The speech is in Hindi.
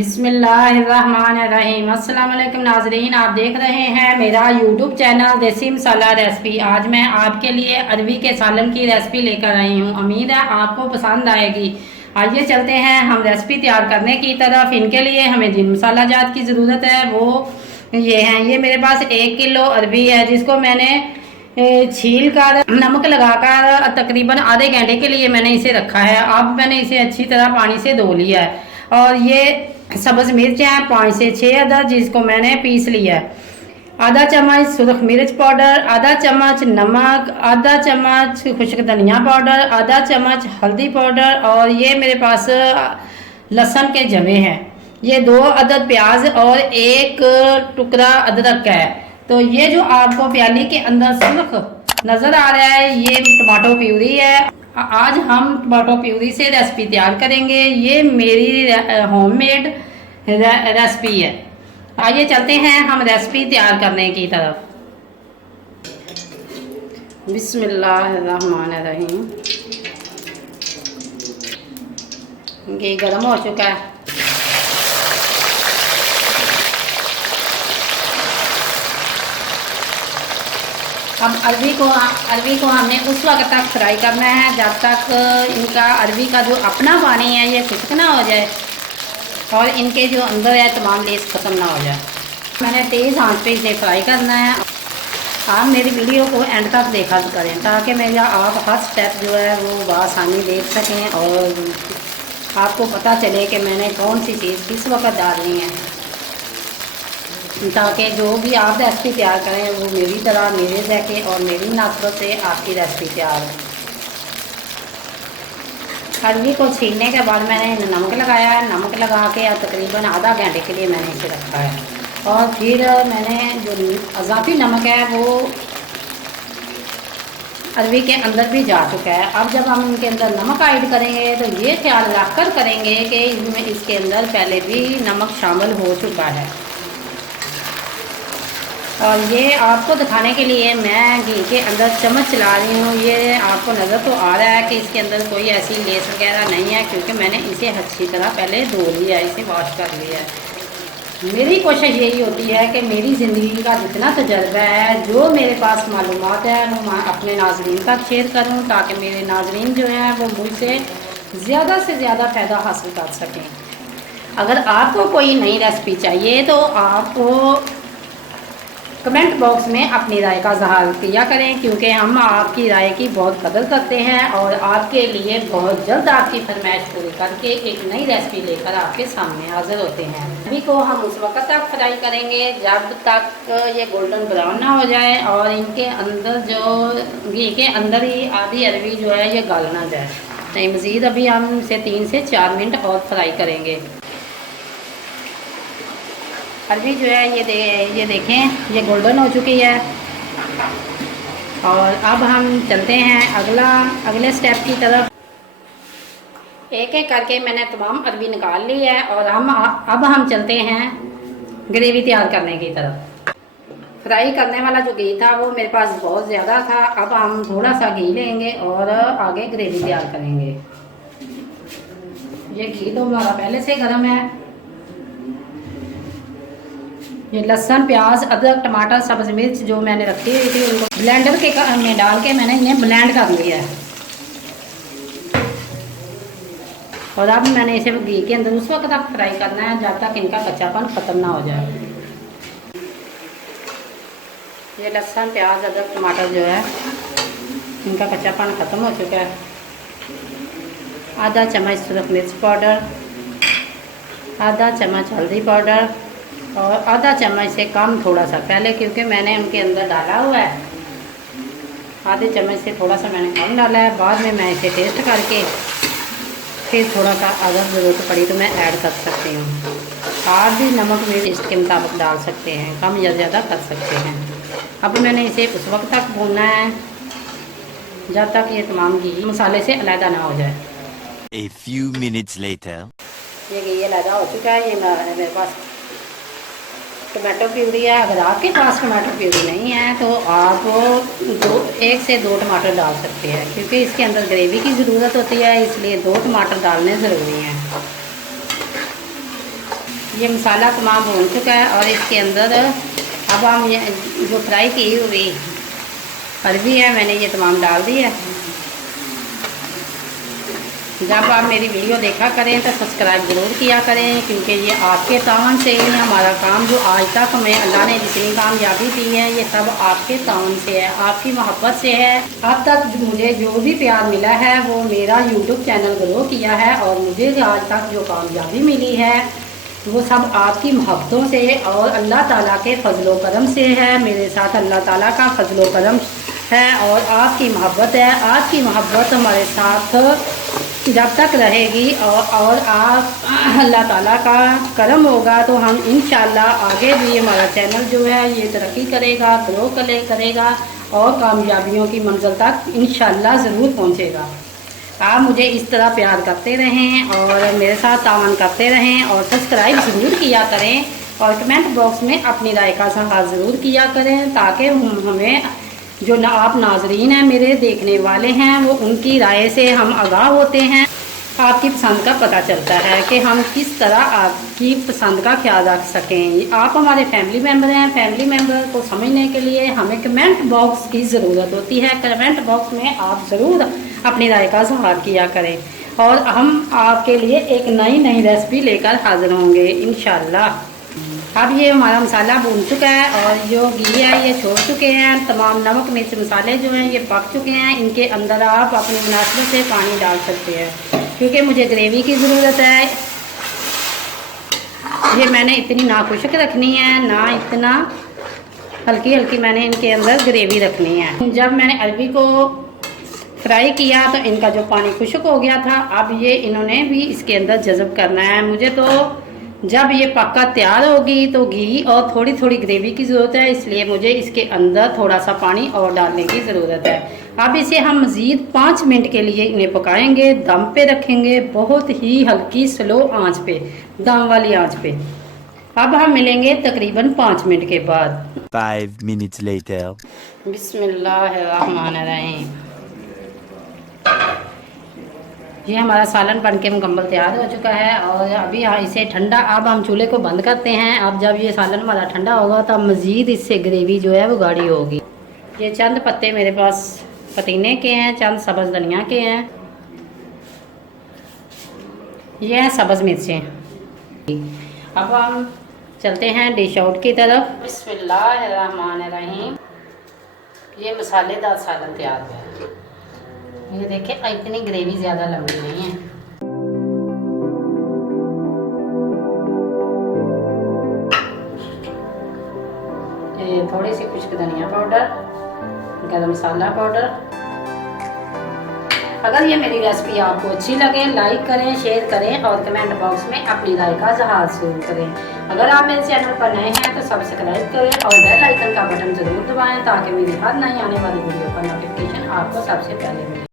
बिस्मिल्लाहिर्रहमानिर्रहीम। अस्सलाम वालेकुम नाजरीन, आप देख रहे हैं मेरा यूट्यूब चैनल देसी मसाला रेसिपी। आज मैं आपके लिए अरबी के सालन की रेसिपी लेकर आई हूँ। उम्मीद है आपको पसंद आएगी। आइए चलते हैं हम रेसिपी तैयार करने की तरफ। इनके लिए हमें जिन मसाला जात की ज़रूरत है वो ये हैं। ये मेरे पास 1 किलो अरबी है जिसको मैंने छील कर नमक लगाकर तकरीबन आधे घंटे के लिए मैंने इसे रखा है। अब मैंने इसे अच्छी तरह पानी से धो लिया है। और ये सब्ज मिर्च है 5 से 6 अदद जिसको मैंने पीस लिया है। आधा चम्मच सुरख मिर्च पाउडर, आधा चम्मच नमक, आधा चम्मच खुश्क धनिया पाउडर, आधा चम्मच हल्दी पाउडर और ये मेरे पास लहसुन के जवे हैं। ये 2 अदद प्याज और 1 टुकड़ा अदरक का है। तो ये जो आपको प्याली के अंदर सुर्ख नजर आ रहा है ये टमाटो प्यूरी है। आज हम टमाटो प्यूरी से रेसिपी तैयार करेंगे। ये मेरी होममेड रेसिपी है। आइए चलते हैं हम रेसिपी तैयार करने की तरफ। बिस्मिल्लाहिर्रहमानिर्रहीम। ये गर्म हो चुका है। अब अरबी को हमने उस वक्त तक फ्राई करना है जब तक इनका अरबी का जो अपना पानी है ये खुश्क ना हो जाए और इनके जो अंदर है तमाम लेस ख़त्म ना हो जाए। मैंने तेज़ आंच पे इसे फ्राई करना है। आप मेरी वीडियो को एंड तक देखा करें ताकि मेरा आप हर स्टेप जो है वो बआसानी देख सकें और आपको पता चले कि मैंने कौन सी चीज़ किस वक्त डालनी है, ताकि जो भी आप रेसिपी तैयार करें वो मेरी तरह मेरे जैसे और मेरी नस्ल से आपकी रेसिपी तैयार है। अरबी को छीलने के बाद मैंने नमक लगाया है। नमक लगा के तकरीबन आधा घंटे के लिए मैंने इसे रखा है और फिर मैंने जो अज़ाफ़ी नमक है वो अरबी के अंदर भी जा चुका है। अब जब हम इनके अंदर नमक ऐड करेंगे तो ये ख्याल रख कर करेंगे कि इसमें इसके अंदर पहले भी नमक शामिल हो चुका है। और ये आपको दिखाने के लिए मैं घी के अंदर चम्मच चला रही हूँ। ये आपको नज़र तो आ रहा है कि इसके अंदर कोई ऐसी लेस वगैरह नहीं है क्योंकि मैंने इसे अच्छी तरह पहले धो लिया है, इसे वॉश कर लिया है। मेरी कोशिश यही होती है कि मेरी ज़िंदगी का जितना तजर्बा है, जो मेरे पास मालूमात है वो मैं अपने नाज़रीन तक शेयर करूँ ताकि मेरे नाज़रीन जो हैं वो मुझसे ज़्यादा से ज़्यादा फ़ायदा हासिल कर सकें। अगर आपको कोई नई रेसिपी चाहिए तो आपको कमेंट बॉक्स में अपनी राय का इज़हार किया करें क्योंकि हम आपकी राय की बहुत कदर करते हैं और आपके लिए बहुत जल्द आपकी फरमाइश पूरी करके एक नई रेसिपी लेकर आपके सामने हाजिर होते हैं। अरबी को हम उस वक्त तक फ्राई करेंगे जब तक ये गोल्डन ब्राउन ना हो जाए और इनके अंदर जो घी के अंदर ही आधी अरबी जो है ये गल ना जाए। नहीं, मज़ीद अभी हम इसे 3 से 4 मिनट और फ्राई करेंगे। अरबी जो है ये देखें ये गोल्डन हो चुकी है। और अब हम चलते हैं अगले स्टेप की तरफ। एक एक करके मैंने तमाम अरबी निकाल ली है और अब हम चलते हैं ग्रेवी तैयार करने की तरफ। फ्राई करने वाला जो घी था वो मेरे पास बहुत ज़्यादा था। अब हम थोड़ा सा घी लेंगे और आगे ग्रेवी तैयार करेंगे। ये घी तो हमारा पहले से गर्म है। ये लहसुन, प्याज, अदरक, टमाटर, सब्ज मिर्च जो मैंने रखी हुई थी उनको ब्लेंडर के में डाल के मैंने इन्हें ब्लेंड कर लिया है। और अब मैंने इसे घी के अंदर उस वक्त तक फ्राई करना है जब तक इनका कच्चापन ख़त्म ना हो जाए। ये लहसुन, प्याज, अदरक, टमाटर जो है इनका कच्चापन ख़त्म हो चुका है। आधा चम्मच सुरख मिर्च पाउडर, आधा चम्मच हल्दी पाउडर और आधा चम्मच से कम थोड़ा सा पहले क्योंकि मैंने उनके अंदर डाला हुआ है। आधे चम्मच से थोड़ा सा मैंने कम डाला है। बाद में मैं इसे टेस्ट करके फिर थोड़ा सा अगर ज़रूरत पड़ी तो मैं ऐड कर सकती हूँ। आप भी नमक में टेस्ट के मुताबिक डाल सकते हैं, कम या ज़्यादा कर सकते हैं। अब मैंने इसे उस वक्त तक भूनना है जब तक ये तमाम घी मसाले से अलहदा ना हो जाए। A few minutes later. ये घी अलहदा हो चुका है। ये मेरे पास टमाटो प्यूरी है। अगर आपके पास टमाटो प्यूरी नहीं है तो आप 1 से 2 टमाटर डाल सकते हैं क्योंकि इसके अंदर ग्रेवी की ज़रूरत होती है, इसलिए 2 टमाटर डालने ज़रूरी हैं। ये मसाला तमाम भून चुका है और इसके अंदर अब हम ये जो फ्राई की हुई अरबी है मैंने ये तमाम डाल दी है। जब आप मेरी वीडियो देखा करें तो सब्सक्राइब ज़रूर किया करें, क्योंकि ये आपके तावन से ही हमारा काम जो आज तक हमें अल्लाह ने जितनी कामयाबी दी है ये सब आपके तावन से है, आपकी मोहब्बत से है। अब तक मुझे जो भी प्यार मिला है वो मेरा यूट्यूब चैनल ग्रो किया है और मुझे आज तक जो कामयाबी मिली है वो सब आपकी मोहब्बतों से और अल्लाह ताला के फजलो करम से है। मेरे साथ अल्लाह ताला का फजलो करम है और आपकी मोहब्बत है। आपकी मोहब्बत हमारे साथ जब तक रहेगी और आप अल्लाह ताला का करम होगा तो हम इंशाल्लाह आगे भी हमारा चैनल जो है ये तरक्की करेगा, ग्रो करेगा और कामयाबियों की मंजिल तक इंशाल्लाह ज़रूर पहुँचेगा। आप मुझे इस तरह प्यार करते रहें और मेरे साथ तावन करते रहें और सब्सक्राइब ज़रूर किया करें और कमेंट बॉक्स में अपनी राय का इज़हार ज़रूर किया करें, ताकि हमें जो आप नाजरीन हैं मेरे देखने वाले हैं वो उनकी राय से हम आगाह होते हैं। आपकी पसंद का पता चलता है कि हम किस तरह आपकी पसंद का ख्याल रख सकें। आप हमारे फैमिली मेम्बर हैं। फैमिली मेम्बर को समझने के लिए हमें कमेंट बॉक्स की ज़रूरत होती है। कमेंट बॉक्स में आप ज़रूर अपनी राय का इज़हार किया करें और हम आपके लिए एक नई रेसिपी लेकर हाजिर होंगे इंशाल्लाह। अब ये हमारा मसाला भून चुका है और जो घी है ये छोड़ चुके हैं। तमाम नमक मिर्च मसाले जो हैं ये पक चुके हैं। इनके अंदर आप अपनी मुनासिबत से पानी डाल सकते हैं, क्योंकि मुझे ग्रेवी की ज़रूरत है। ये मैंने इतनी ना खुश्क रखनी है ना इतना हल्की मैंने इनके अंदर ग्रेवी रखनी है। जब मैंने अरबी को फ्राई किया तो इनका जो पानी खुश्क हो गया था, अब ये इन्होंने भी इसके अंदर जज़ब करना है। मुझे तो जब ये पक्का तैयार होगी तो घी और थोड़ी ग्रेवी की ज़रूरत है, इसलिए मुझे इसके अंदर थोड़ा सा पानी और डालने की ज़रूरत है। अब इसे हम मज़ीद 5 मिनट के लिए इन्हें पकाएंगे, दम पे रखेंगे, बहुत ही हल्की स्लो आंच पे, दम वाली आंच पे। अब हम मिलेंगे तकरीबन 5 मिनट के बाद। 5 minutes later. बिस्मिल्लाहिर्रहमानिर्रहीम। ये हमारा सालन बन के मुकम्मल तैयार हो चुका है और अभी इसे ठंडा, अब हम चूल्हे को बंद करते हैं। अब जब ये सालन हमारा ठंडा होगा तो मज़ीद इससे ग्रेवी जो है वो गाढ़ी होगी। ये चंद पत्ते मेरे पास पुदीने के हैं, चंद सब्ज़ धनिया के हैं, ये हैं सब्ज़ मिर्चें। अब हम चलते हैं डिश आउट की तरफ। बिस्मिल्लाहिर्रहमानिर्रहीम। ये मसालेदार सालन तैयार है। ये देखिए इतनी ग्रेवी ज़्यादा लंबी नहीं है। ये थोड़ी सी खुश्क धनिया पाउडर, गरम मसाला पाउडर। अगर ये मेरी रेसिपी आपको अच्छी लगे लाइक करें, शेयर करें और कमेंट बॉक्स में अपनी राय का इज़हार ज़रूर करें। अगर आप मेरे चैनल पर नए हैं तो सब्सक्राइब करें और बेल आइकन का बटन ज़रूर दबाएं, ताकि मेरी हर नई आने वाली वीडियो का नोटिफिकेशन आपको सबसे पहले मिले।